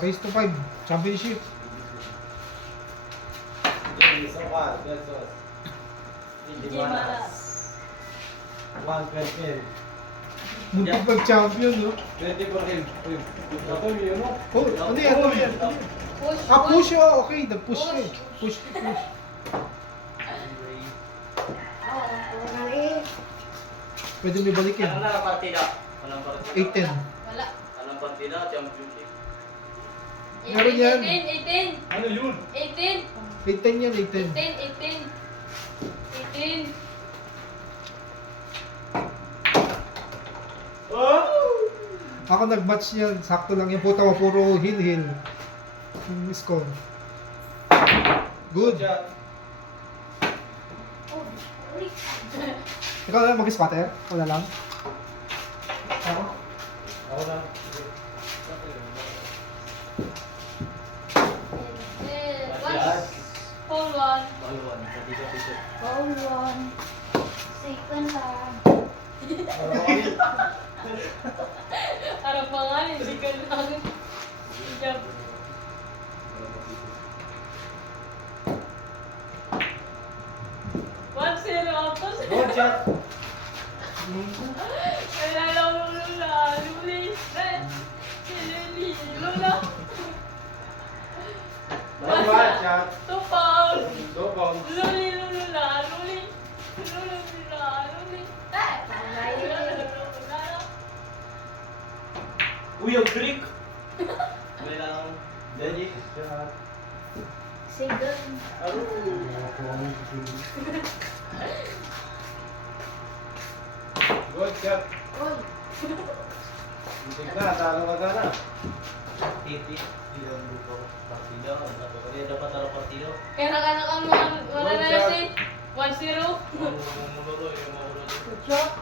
Race to 5. Championship. Muntik mag-champion, no? 24 M. Ito yun, no? Oh, ano yan? Ano yan? Push, Ah, push, oh. Okay, nag-push ka eh. Push. Pwede may balikin. Ano na partida? Walang partida. 8-10. Wala. Walang partida, championship. Meron yan. 18. Ano yun? 18. 8-10 yan, 8-10. 18. Oh! Ako nag-match niyan, sakto lang yung puta mo, puro heel. Yung score. Good. Ikaw na mag-squatter? Wala lang? Ako? Ako na. Foul one. Baluan, partida dito. Foul one. Second lang. Harap pa nga, hindi ka lang. Jump. One zero tapos. Good shot. Nalala ko Lula. Luli. Si Luli. Lula. Bad shot. Two fouls. Go, Pong. Luli. Lula. Luli. Lula. Luli. Uy, ang trick! May lang. Daddy. Shot. Second. Good shot. Oy. Muntik na, talo ka na. Titi. Ilang grupo. Partida. Kaya dapat talo partida. Kaya nakanak ang wala na si 1-0. Magulo yung magulo. Good shot.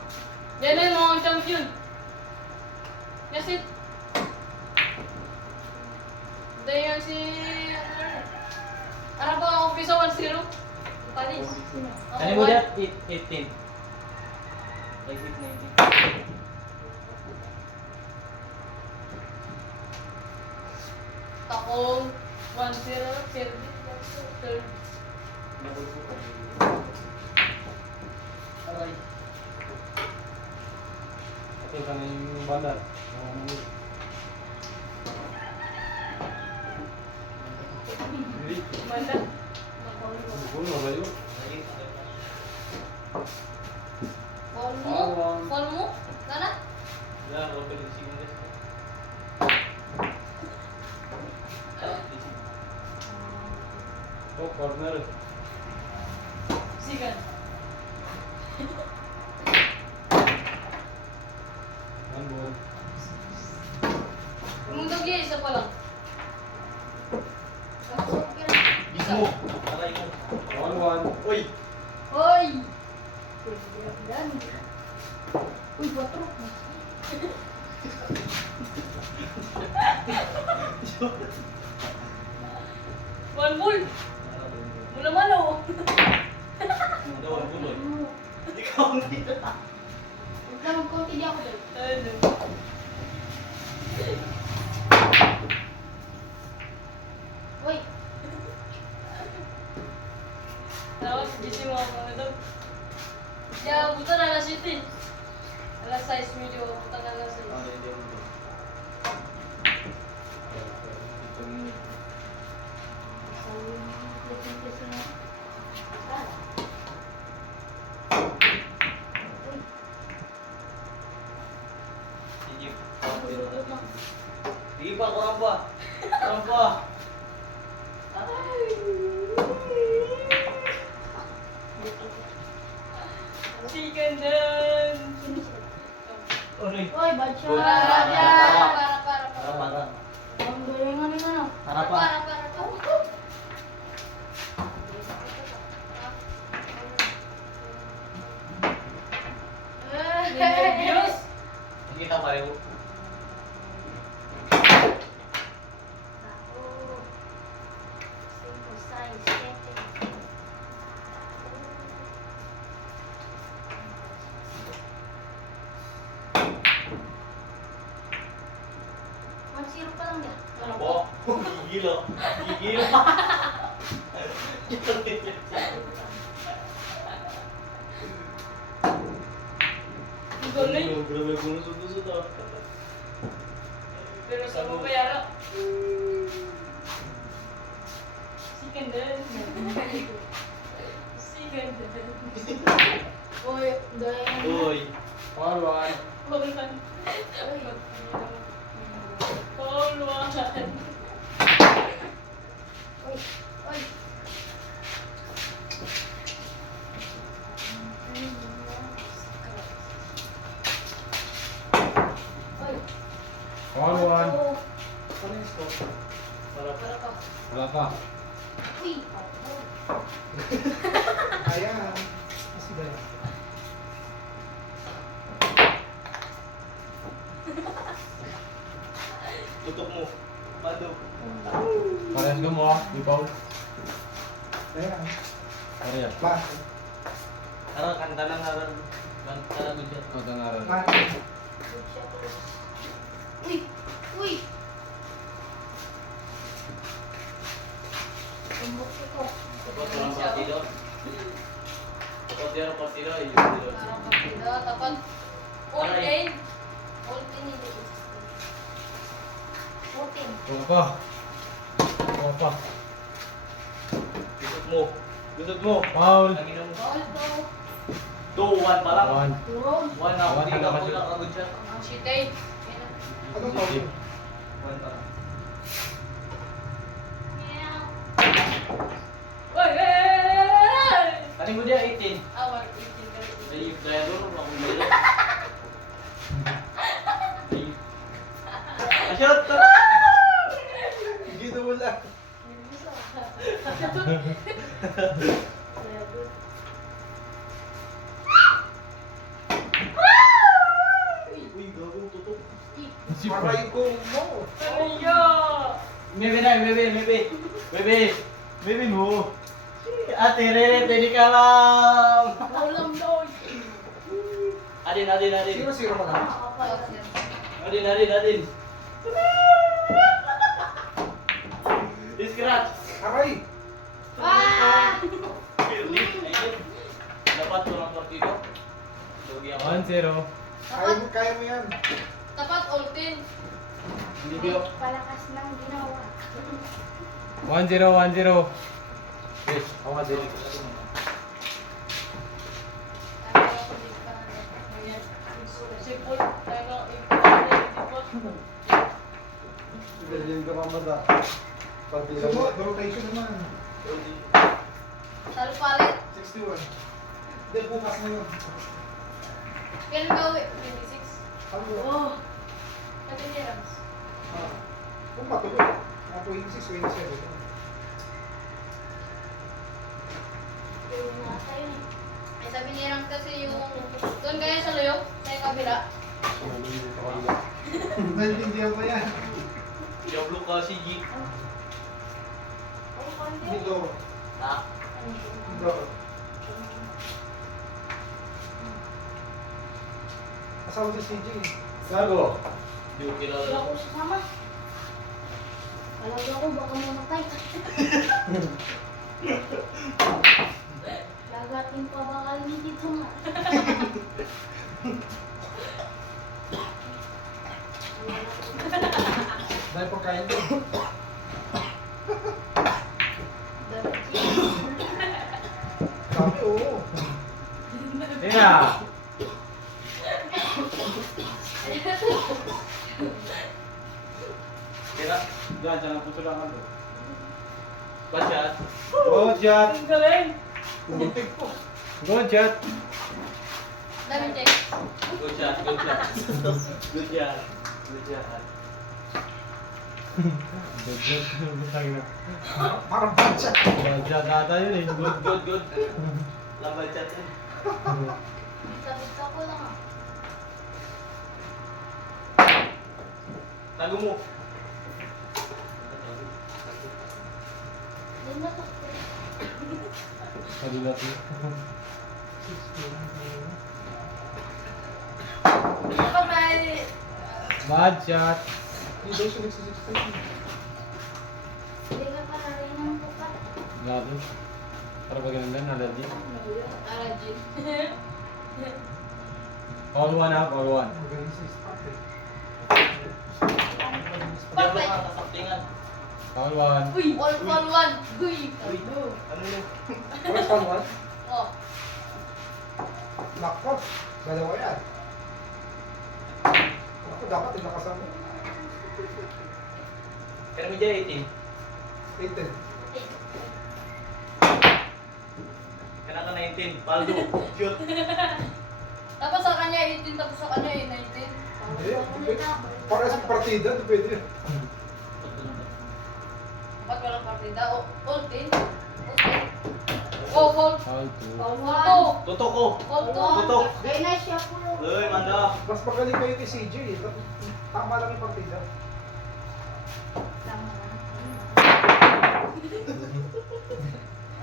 Yan na yung mga champion. Yes, it. Dahil yan si... Ano ba ang piso 1-0? Palis. Ano mo dyan? 18. Like 19. Takong 1-0. Third. Aray. Ito ka na yung bandal. Manda. Gulo kayo. Fall mo? Fall mo? Sana? Wala, ako pa yung single. Ito, corner. Sigan. Handball. Mundog yan, isa pa lang. Isa. Mo. Aray ko. 1-1. Uy! Oy. Dan. Uy, patro. One bull. Mula man oh. Dawang gulo. Ikaw dito. Huwag lang magkonti di ako doon. Ano? Uy. Tapos, gising mo ako na daw. Kaya, buta na alas 7. Alas 6 medyo, buta na alas 6. Kasi nga. Di ba, kurang pa? Kurang pa? Chicken dun! Uy! Uy, bad shot. Para. Ang galingan nila no. Tara pa. Nervyos? Kita pa rin. Mag-zero pa lang yan. Ano po? Tigil. Ang galing. Grabe kung nusod-nusod ah. Pero sa mga bayara. Sikan din. Sikan din. Uy, doyengan na. Uy. Pangalawan. Pulutan. Pulutan. Uy, uy. Uy. Pangalawan. Oh, Ano yung score? Para para ka. Wala pa. Uy. Ayan. Kasi ba yan? tutok mo. Padok. Parehas ka mo ah. Ipaw. Ayan. Parehas. Plus. Ara kanta lang haran. Kanta lang dyan. Ang tangaran. Plus. Good shot. Uy. Uy. Tumbok ito. Tapos walang partido. Partido, partido. Parang partida. Tapat. All Aray. in. All in hindi. 14. Wala pa. Wala pa. Tutok mo. Tutok mo. Foul. Ang ina mo. Ball to. 2-1 pa lang. One. Turun. 1 na. One Hindi na ka kasi. muna kagod siya. Ang shitay. Anong foul? 1 pa lang. Meow. Oy! Hey! Kanin mo dia 18. Awal 18 kali. Ay, kaya doon ako meron. Ay. Asyot! Gino mo lang. Uy, gagong tutok. Aray ko mo. Ayo! Bebe na, bebe, bebe. Bebe. Bebe mo. Ate Rere, pwede ka lang. Ulam doy. Adin, adin, adin. 0-0 mo lang. Adin, adin, adin. Scratch. Aray. Ah! Kirli. Ayun. Dapat ko ng partido. Lugi ako. 1-0. Kaya mo yan. Tapat all 10. Hindi biyo. Palakas ng ginawa. 1-0. Yes. Ako nga din. Sipol. Tayo ipot. Ganyan ka mamada. Sumo, rotation naman. Talo palit. 61. Hindi, bukas na yun. Kailan ka uwi? 26. Ano? Oh. Sabi ni Rams. Ah. Kung matuloy. Mga 26, 27. Yun nga tayo eh. Ay sabi ni Rams kasi yung doon kaya sa Loyok, sa kabila. Naintindihan ko yan. Diablo ka si G. Ay, konti. Dito. Ha? Dito. Kasama si CJ. Sago. Hindi ko kilala. Wala ko sasama. Alaga ko baka mamatay. Lagatin pa bakal ni dito nga. Dahil pagkain ko. Dami, oo. Yeah. Kira. Diyan, dyan ang puso lang ako. Basyat. Good shot. Ang galing. Pumuntik ko. Good shot. Dami check. Good shot, good shot. Good shot. Good shot. Good shot. Butang na. Parang bansa. Good shot ata yun eh. Good, good, good. Lambal chat yun. Sabit ko lang ah. Tago mo. Doon na to. Sabi natin. Kapag may Bad shot. Hindi daw siya nagsisipsip. Hindi ka para Nado. Para ba ganun lang, allergy? Arajin. Call 1 ha, call 1. Magaling sa spot eh. Diyan mo kakasaktingan. Call 1. Uy! All one! Uy! Uy, ano yun? First one. Oh. Nako. Dalawa yan. Ako dapat yung nakasama. Kaya mo dyan 18. 18. Kaya ka 19. Paldo. Shoot. Tapos sa kanya 18, tapos sa kanya 19. Para sa partida, depende. Ba't walang partida? O, all 10? All 10. Call 2. All 2. Tutok ko. All 2. Tutok. Gaya na siya po. Uy, manda. Mas magaling kayo kay CJ eh. Tama lang yung partida. Tama na.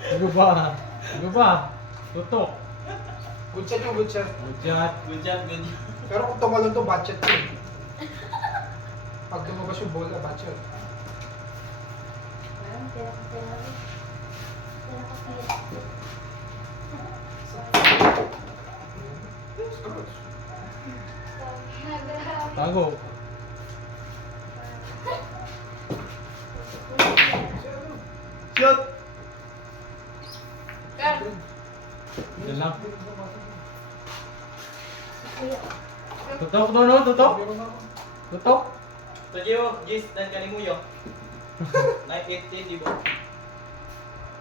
Ano ba? Ano ba? Tutok. Good shot yung good shot. Good shot. Good job, good job. Pero kung tumalon to, bad shot yun. Pag lumabas yung bola, bad shot. Parang tira ka tira rin. Tira ka tira. Tago. Shoot. Kar. Yan lang. Kuya. Tutok doon, no? Tutok. Tutok. Tadyo, Jis, dan kanimuyo. 18, di ba?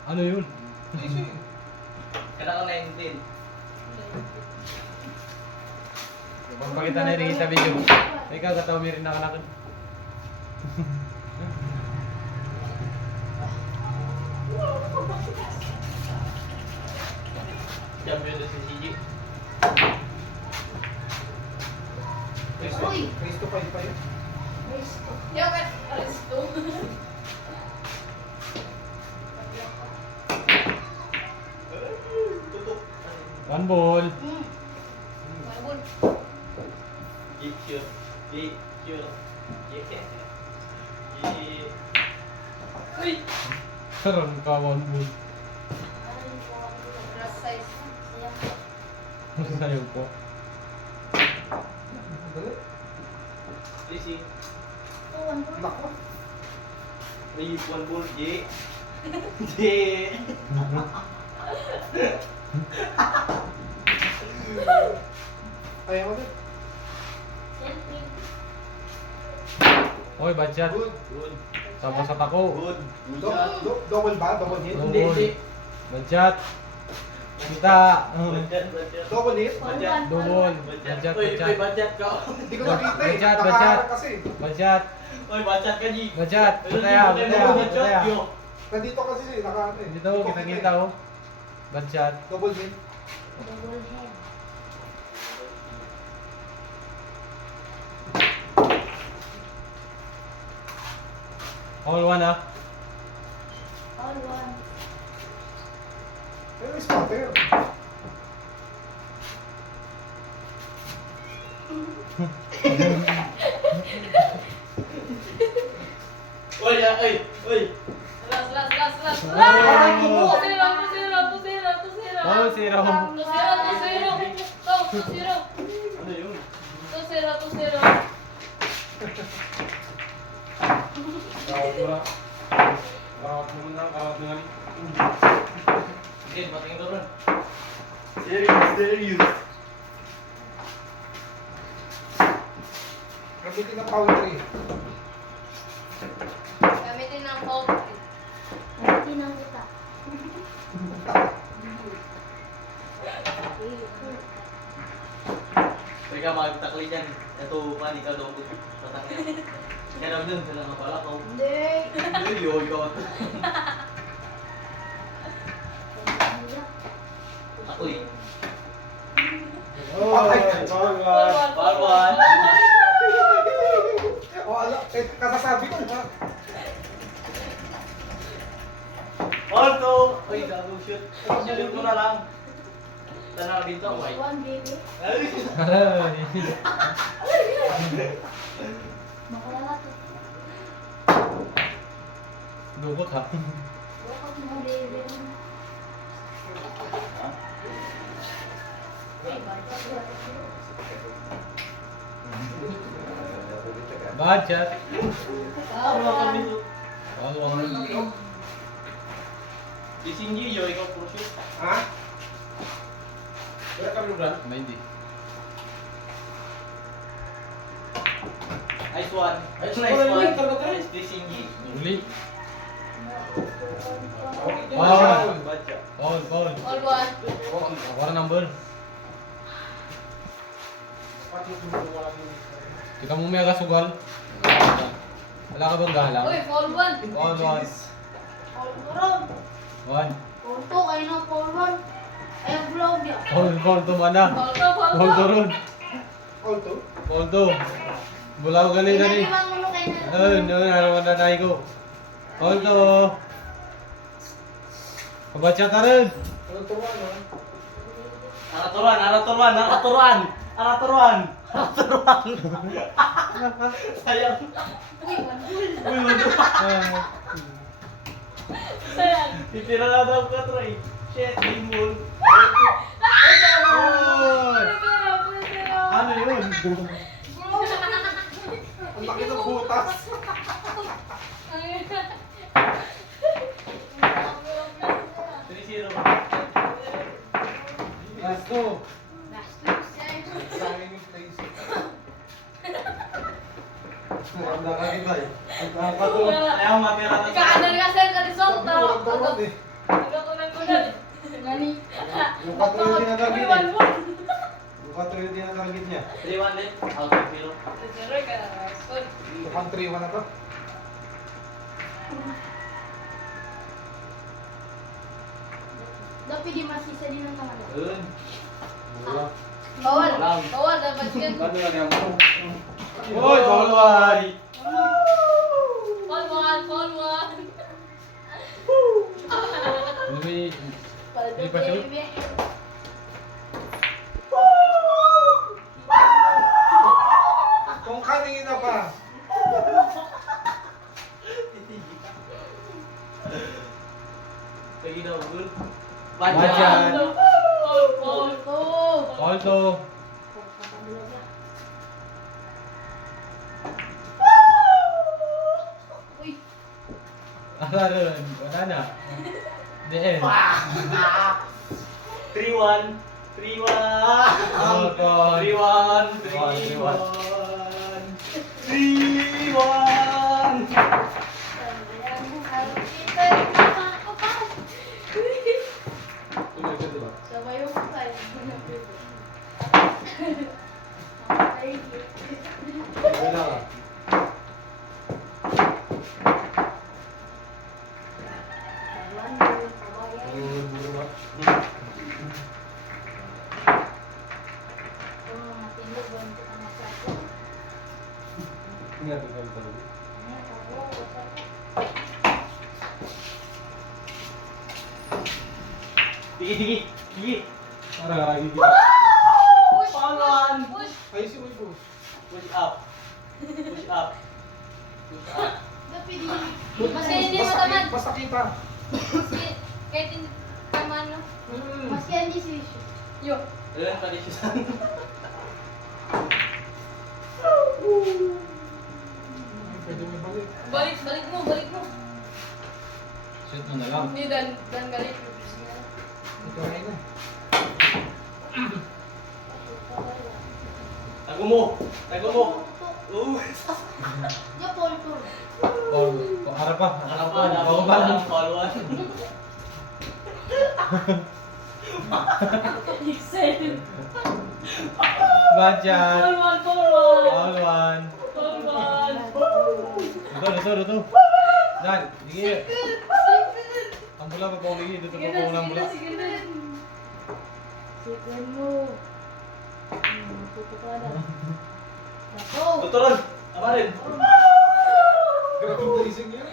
Ano yun? Kaya ka 19. Pagpakita na rin kita video. Ikaw, katawa mo rin nakanakan. Champion na si CJ. Uy! Face to 5 pa yun. Resto. Yung kat. Aristo. Tutok. One ball. Marbol. Shoot. Shoot. Uy! Karoon ka, one ball. Grass size. Sayo po. Dali. Lisi. Nako. May one ball, J. J. Ayaw mo din. Oy, bad shot. Good. Good. Tapos sa tako. Good. Good shot. Double ba? Double hit? Double. Hindi, hindi. Bad shot. Kita. Budget, budget. Double hit? Budget. Double. Budget. Bad shot, Uy, bad uy, shot. budget ka. Hindi ko nakita eh. Bad shot, bad Nakaharap shot. kasi. Bad shot. Uy, budget ka, G. Bad shot. Pero Pataya, hindi mo pataya, tayo budget, pataya. yo. Nandito kasi siya, nakaano eh. Dito, kita-kita oh. Bad shot. Double hit. Double head. All one ah. All one. Pero may spotter. Uy, uy, uy. Last, last, last, last. Oh. Ah! 2-0, 2-0, 2-0, 2-0. Oh, zero. 2-0, 2-0. Go, 2-0. Ano yun? 2-0, 2-0. Kawat mo na. Kawat mo na, kawat mo na. Sige, patingin ka ron. Serious, serious. Gamitin ng power 3. Gamitin ng power. Tinang kita. Pwede ka magtakli dyan. Ito, pan, ikaw daw. Patakli. Kaya daw dun, sila nga pala ko. Hindi. Hindi, yo, ikaw. Ako'y. Oh, all one. Bawal. Oh, ala, eh, kasasabi ko ha. Alto! Uy, gago, shoot. Shoot mo na lang. Tanaw dito, okay. One baby. Ay! Makalala to. Dukot ha. Welcome Bad shot. Ball 1. All one. Si Shinji, yo, ikaw puro shoot. Ha? Wala kami lugar? May hindi. Nice one. Nice Nice one. one. Target rin. Nice, Shinji. Uli. Wow. Baca. Ball, ball. Ball 1. What number? Kita mo may agasugal. Wala ka bang galang? Uy, ball 1. Ball, one. Polvoron. One. Polto, kayo na polvoron. Ayaw vlog ya. Ball, ball to mana? Ball 2, ball Ball to 2. ron. All to? Ball to. Bulaw gali na ni. Limang ulo kayo na. No, araw na naay ko. Ball to. Pabaca ta rin. All to one, no? Araturan, araturan, araturan. Araturan. Araturan. Sayang. Uy, manhul. Uy, wala. Sayang. Titira na daw ka, Troy. Shit, limon. Ano yun? Ang laki ng butas. 3-0. Last two. Sayang yung place. Ang nakakitay. Ang Ayaw matira na Kaanan nga sa'yo ka result. Ang turun eh. Nagkakunan-kunan. Nani? Yung katulad din ang target Iwan eh. mo. Yung katulad din ang target niya. 3-1 din. Out of 0. Zero ka na. Score. Mukhang 3-1 na to. Dapat di masisa din ang tangan. Yun. Wala. Bawal. Alam. Bawal. Dapat yun. Ano lang yan mo? Uy, bawal wala. Ball 1. Ball 1. Ano ba yung... Paldo Di pa shoot? baby. Kung kanina pa. Lagi daw, good. Baca. Ball 2. All to. Uy, Ala rin. Wala na. The end. 3-1. 3-1. Oh, God. 3-1. 3-1. 3-1. Tuloy ka diba? sabay yung kapal. Wala ka. Ingat ka talaga. Sige, sige. Sige. Parang karagi kita. Push. Pauluan. Push. Ayusin mo yung push. Push up. Push up. Push up. Kasi hindi mo Basta taman. Basta kita. Kasi kahit hindi taman no. Mas yan di si Yo. Alam tadi siya. Pwede mo balik. Balik, balik mo, balik mo. Shoot mo na lang. Hindi, dan galit. Ito na yun. Tago mo. Tago mo. Ya poltur. Or, harap pa. Harap pa, Bago dapat pa. lang pauluan. Excited. Bad shot. Ball 1, ball 1. All one. Ball 1. Ito. Dan, sige. Ang bola pa pauwi. Dito pa po ng bola. Sige na. Second mo. Tutok ka na. Nako. Tuturon. Tama rin. Grabe yung blazing yun.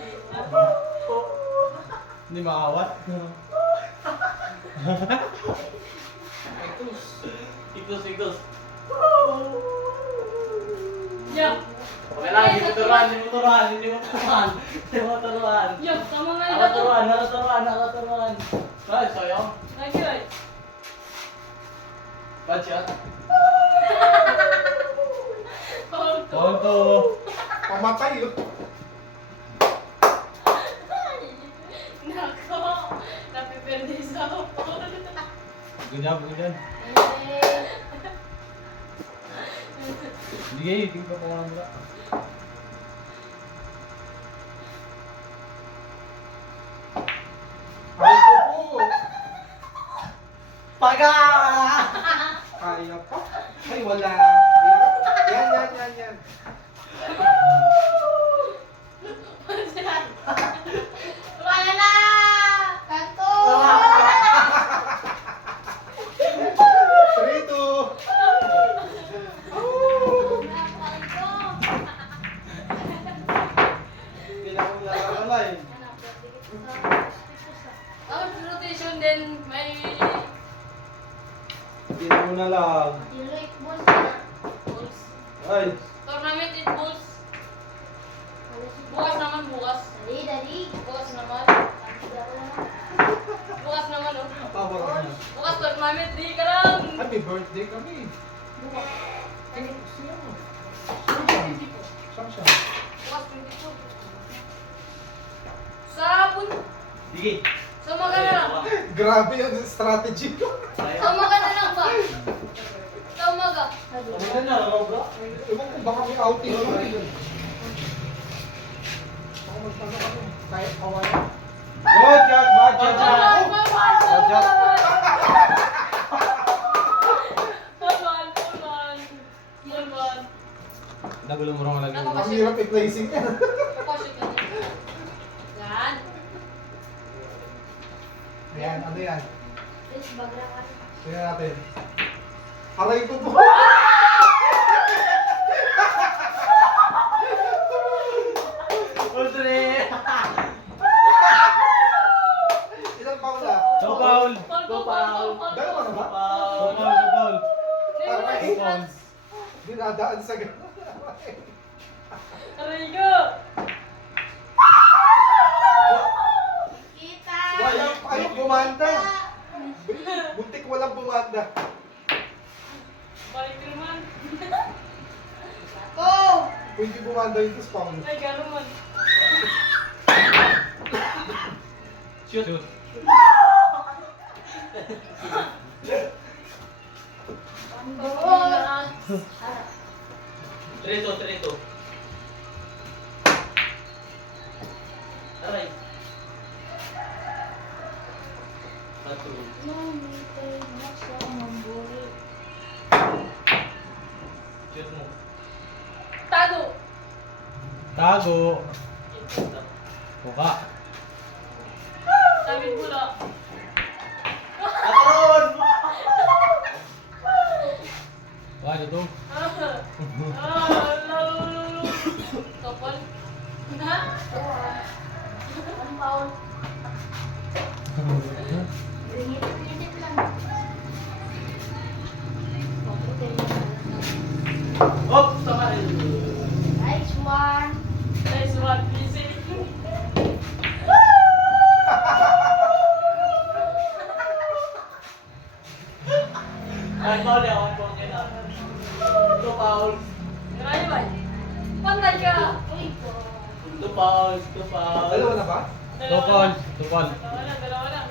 Hindi maawat. Ikus, ikus. Yeah. Okay lang, hindi mo turuan, hindi mo turuan, hindi mo turuan. Hindi mo turuan. Yo, tama nga Ako ito. turuan, ako turuan, ako turuan. Ay, sayo. Nagyoy. Bad shot. Porto. Ponto. Pamatay yun. Nako. Napiperde sa ako. Ganyan, ganyan. Sige, tingin pa ng bola. Ay, po. Paga! Kaya pa. Ay, wala. Yan. Wala na! Kanto! 3-2. Hindi na akong nakakalay. Tapos rotation din may Hindi na muna lang. Dilek, boss. balls. Ay, Tournament it balls. Bukas naman, bukas. Dali. Bukas naman. Hindi ako naman. Bukas naman, oh. Power na. Bukas tournament, di ka lang. Happy birthday kami. Bukas. Dali. Siya. Bukas 24. Sabon. sige. Sama ka na lang. Grabe yung strategy ko. Sama ka na lang ba? Sama ka. Ano na, bro? Ewan ko baka may outing ko yun. Baka magpano kami. Kahit kawalan. Good shot, bad shot. Bawal, bawal, Bad shot. bawal. Bawal, bawal. Bawal. Nagulo mo rin lagi. Ang hirap i-placing yan. Pasok ka din. Yan. Ayan, ano yan? Please, bagla ka. Tingnan natin. Aray ko po. Ultre! Ilang paula? Two foul. Foul. Dalawa na ba? Two foul, two foul. Aray. Foul. Dinadaan sa gano'n. Aray ko. Kita! Walang ayaw bumanda. Buntik walang bumanda. Balik ka naman. Go! Kung hindi bumanda yung spawn. Ay, gano'n man. Shoot. Trito. Aray. Satu. Shoot mo. Tago. Tago. Buka. Sabit bula. Atron! Wah, itu tuh. Lalo. Topol. Ha? Ang foul. Pinit lang. Hop! Sama rin. Nice one. Nice one, busy. One foul yan, one foul yan. Two fouls. Grabe ba? Pantay ka. Uy, Two fouls. Dalawa na ba? Two foul, two foul. Dalawa na.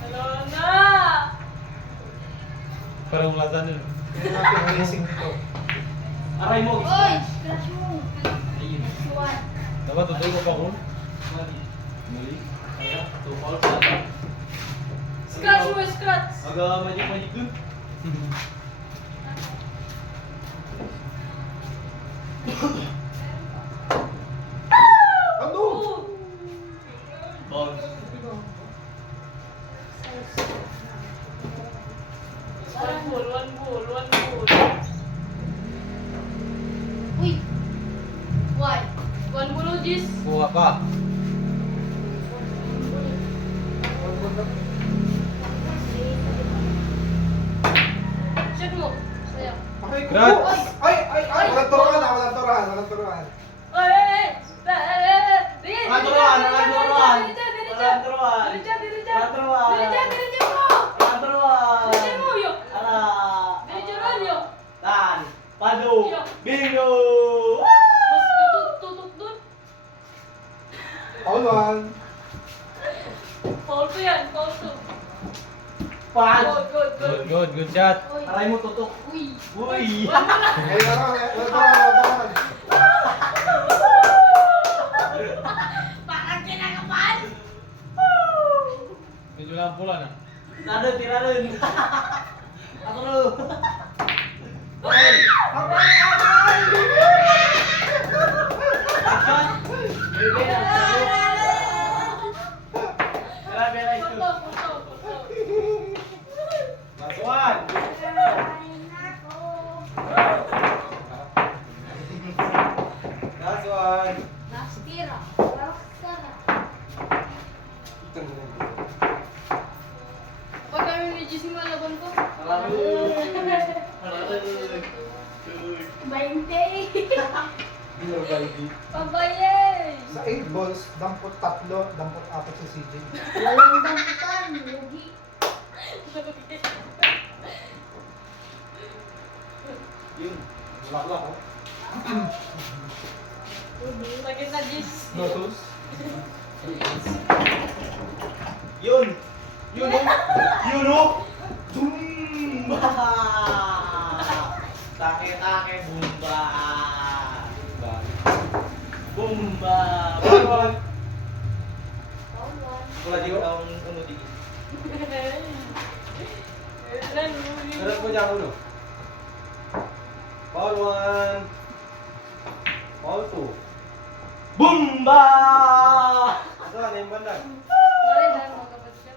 Dalawa na. Parang lasan yun. Tingnan natin ang racing dito. Aray mo. Uy, scratch mo. Ayun. Nice one. Dapat tutuloy mo pa ko. Mali. Mali. Ayan, two fouls ata. Scratch mo, scratch. Aga magic dun. Ano? Fouls. One goal. Uy. Why? One goal, Jis. Kuha pa. Shoot mo. Sayang. Aray ko Grad. po. Ay! Walang turuan, walang turuan, walang turuan. Walang turuan, walang turuan. Walang turuan. Walang turuan. Ala. Tan. Padu. Bingo. All one. Pad. Good shot. Aray mo tutok. Uy. Uy. Eh, walang turuan. Parang kinakapan. Medyo lang pula na. Tira rin. Ako na. Bebe, grabe na ito. Last one. Last one. Nastira. Nastira. Kapag kami may gising malaban ko. Bainte. Pabayay! Sa 8 balls, dampot 3, dampot 4 sa CJ. Walang damputan. Lugi. Yun. Laklak oh. Sakit na gis. Lotus. Yun oh. Zumba. Take bumba. Bumba. Bawal. Wala di ko ang di. Meron ko dyan ulo. Ball 1. Ball 2. Bumba. Ito, ano yung banda? Malay na mga kapatid.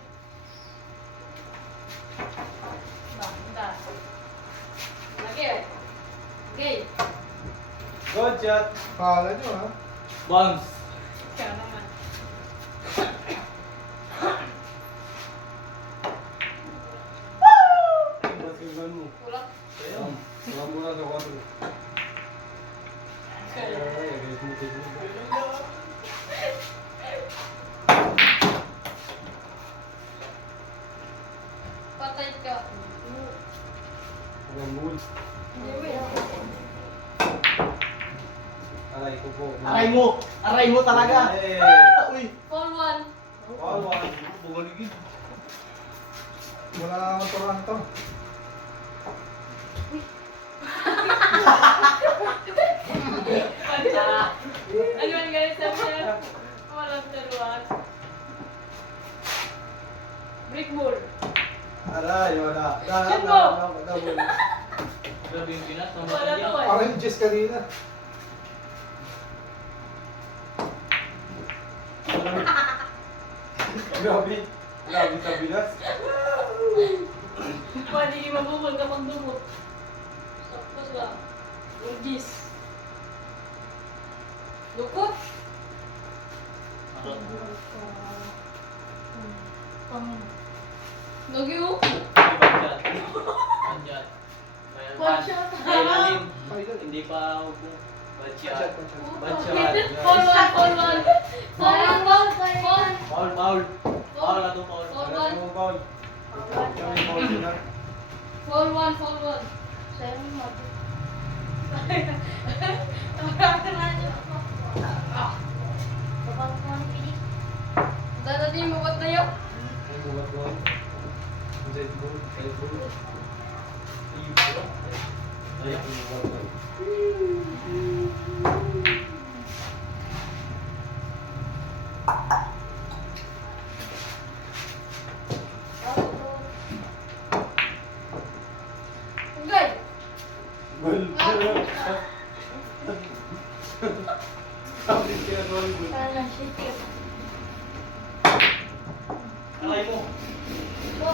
Banda. Okay. Okay. Good shot. Kala nyo ha. Bounce. Kaya naman. Basingan mo. Kulak. Ayun. Wala mo na sa kwarto. Kaya. Ay, agay mo. Patay ka. Ang mood. Hindi mo yan. Aray ko po. Aray mo talaga. Eh. Uy. Fall 1. Ball 1. Bugaligid. Wala akong turuan to. Ano man guys, sabi niya? Walang taluan. Brick ball. Aray, wala. Shoot mo. Grabe yung pinat. Wala to eh. Parang yung Jess kanina. Grabe. Grabe sa bilas. Pwede di mabubol kapag dumot. Tapos lang. Ugis. Lukot. Nagyo. Anjat. Punchot. Hindi pa upo. Bansyan. Fall 1, fall 1. Fall 1, fall, fall. Foul. Foul na to, foul. Fall Aray 1, mo, Paul. Kami Paul sila. fall 1, fall 1. Sa'yo mo. Kapag mo ang pinik. Dadating mo ba't na yun? Ay, bulat mo. Dead ball. Dead ball. Ay, ang bulat mo. Ugay. Gol. Sabi kaya gol. Sana shit. Aray mo. Go.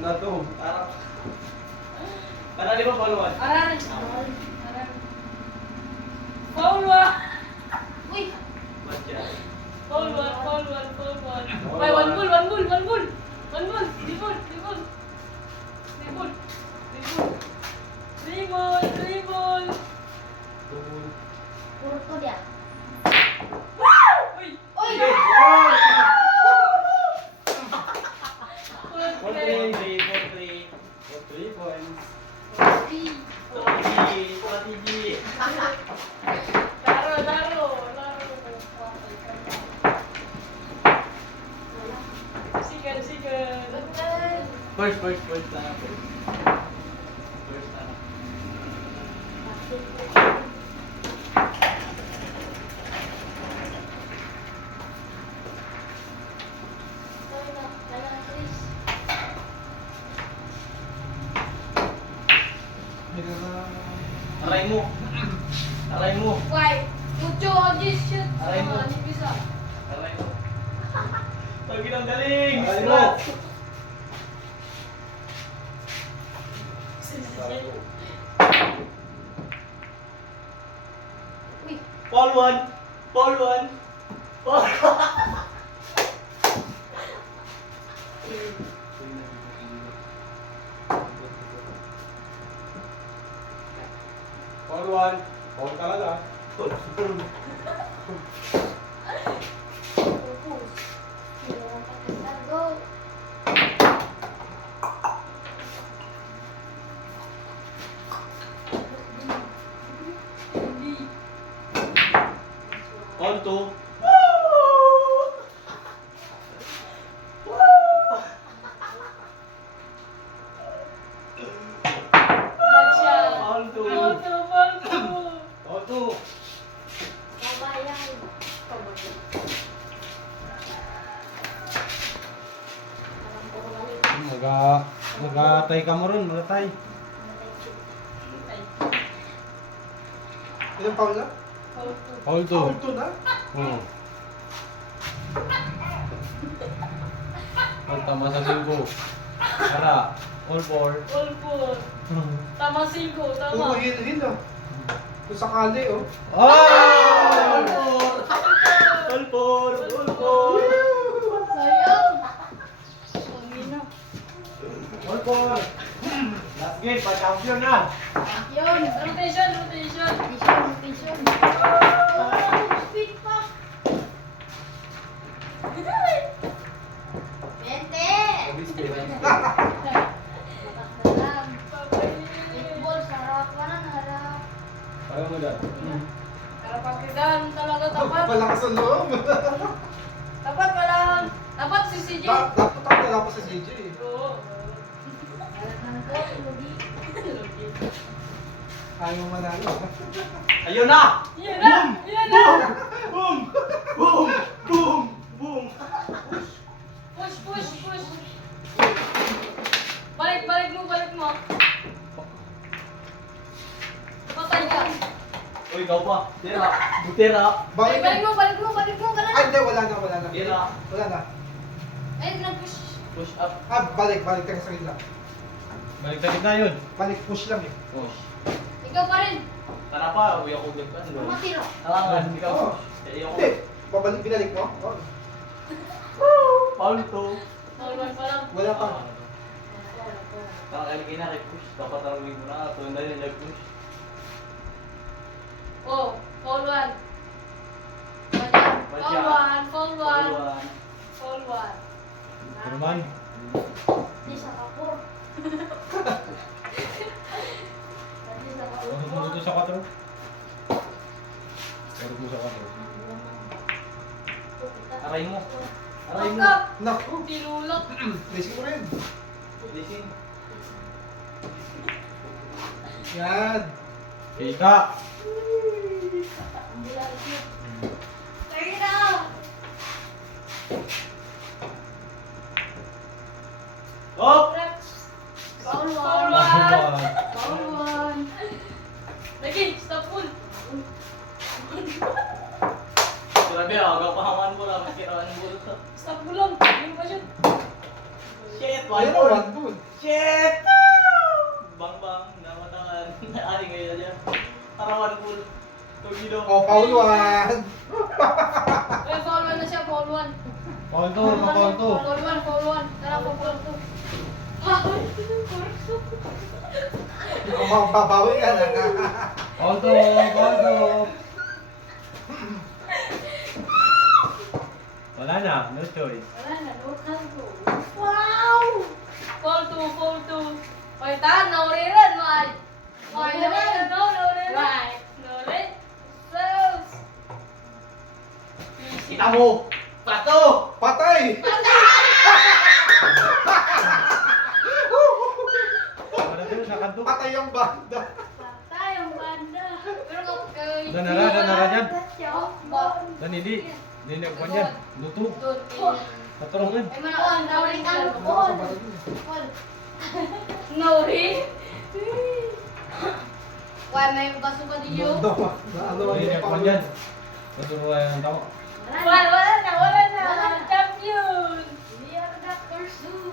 Na to. Parang. Para di ba paluan? Aran. Bawal. Aran. Fall 1. Uy. Bansyan. Fall 1, fall 1, fall 1. Ay, one bull, one bull, one bull. One bull. Di bull, di bull. Di bull. Di bull. Di bull, di bull. 3 points. Three. Strategy. Laro, laro. Sigan. First na. First na. Aray mo. Aray mo. Why? Mucho this shit. Aray mo. Hindi bisa. Aray mo. Pagi ng galing. Aray mo. Uy. Paul 1. Paul 1. Paul 1. Paul 1. Paul talaga. Focus. Go. Paul 2. Matcha. Paul 2. Paul 2. Kabayan. Magatay ka mo ron, magatay. Ilang foul na? Paul 2. Foul 2 na? Oo. Paul, tama sa 5. Tara. All 4. All four. Tama 5, Puro tama. hil ah. Kung sakali oh. Ah! Paul 4. Sayang. All 4. Last game, pa-champion na. Yun. Rotation. Rotation. Speed pa. 20. Makakalam. Football, sarap. Mana harap. Parang mo dyan. Karapakidan talaga tapat. Malakas ang loob. Tapat pa lang. Tapat si CJ. Dapat ako nalapa sa CJ eh. Oo. Alat ng coach, lugi. Ayaw manalo. Ayun na! Yan na! Boom! Boom! Boom! Boom! Push. Balik mo. Patay ka. Uy, ikaw pa. Tira. Butira. Bakit? Balik mo. Ay, hindi, wala na. Tira. Wala na. Ay, nag-push. Push up. Balik ka sa gitna. Balik sa gitna yun. Balik, push lang eh. Push. Ikaw pa rin. Tara pa, uwi ako dagpas. Matiro. Alangan, ikaw. Oo. Eh, ako. Hindi, binalik mo? Oh. Paul 2. Normal pa lang. Wala pa. Parang kaligay na kay push. Dapat taruming mo na. Ito na rin nag-push. Oh, fall 1. Fall 1. Ano man? Di sa kapur. Di sa kapur. Huwag mo sa 4. Huwag mo sa 4. Aray mo. Aray mo. Tangkap. Naku, Tinulak. racing mo rin. Listen. Yan. Kita. Ambulansya. Tayo na. Hop! Foul Foul one. one. Foul one. Lagi, stop full. Grabe, aga pa haman mo lang. Kiraan ng bulot to. Stop full lang. Hindi pa shoot. Shit! Ayun One na, ball! one goal. Shit! Bang bang! Namataan. Ari ngayon niya. Tarawan ball. Tugido. Oh, foul one. Eh, foul 1 na siya, foul 1. Paul 2, Paul 2. Foul 1. Tara, foul 2. Foul. Kung mapapawi ka na. Paul 2, Paul 2. Wala na, no choice. Wala na, local ko. Wow! Foul 2. Oy, tahan, nauriran, May. May nauriran, no, nauriran. Right. Nauriran. Sus. Kita mo! Pato! Patay! Ano dito sa kanto? Patay ang banda. Patay ang banda. Pero kay... Danara dyan. Ba- Dan hindi. Hindi na kuwan dyan. Luto. Doon, kay... Katurungan. Ay, manakon, nauriran. Baka sa bata dun. Nauri? Why, may baso pa diyo? Daw, na ano lang Hindi na yung kuwan pang- dyan. Katurungan ang tao. Wala na. Champion! We are Dr. Sue.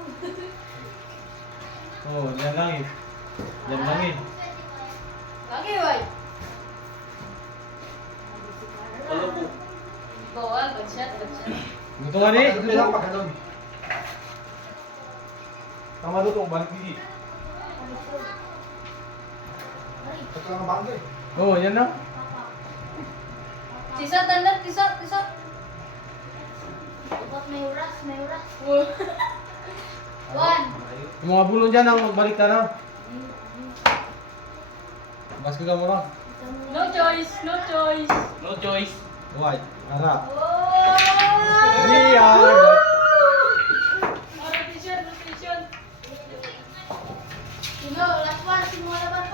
Oh, yan lang eh. Yan lang eh. Lagi, boy. Ano po? Bawal, pag-shot. Luto nga ni. Pagkano lang, pagkano. Tama luto. Balik dito. Ito lang ang banda eh. Oh, yan na. Tisa, tandan, tisa. Dapat may oras, may oras. One. Yung mga bulong dyan ang magbalik ka na. Basket ka mo lang. No choice, no choice. No choice. White. Ara. Oh! Riyan. Rotation. Sino? Last one. Sino wala ba?